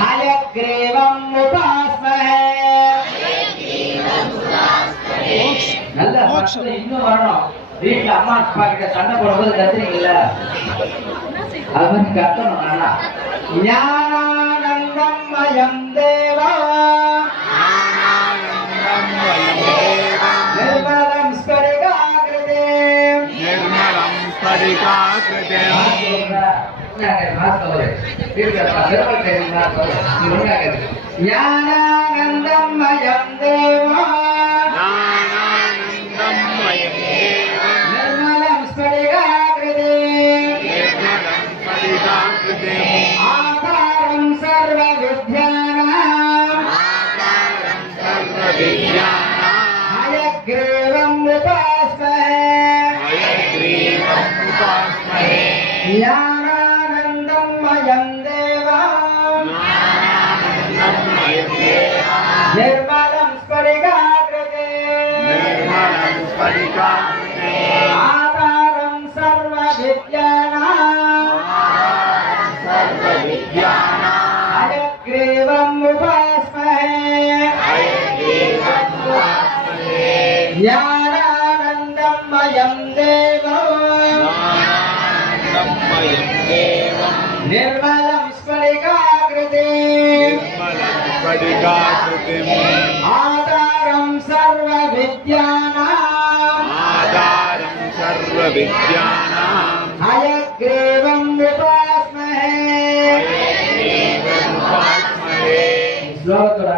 हयग्रीवम् उपास्महे நல்ல பக்தர் இன்னும் வரணும் வீட்டுல அம்மா அப்பா கிட்ட சண்டை போடும்போது கத்துறீங்கல்ல அவன் கத்தணும் நானா ஞானானந்தமயம் தேவா निर्मलं स्फटिकाकृते ज्ञानानन्दमयं देवा निर्मलं स्फटिकाकृते आधारं सर्वविद्यानां हयग्रीवम् उपास्महे ज्ञानानन्दमयं देवा निर्मलं स्फटिकाकृते आधारं सर्वविद्यानां हयग्रीवम् उपास्महे ज्ञानानन्दमयं देवा निर्मलं स्फटिकाकृते आधारं सर्वविद्यानां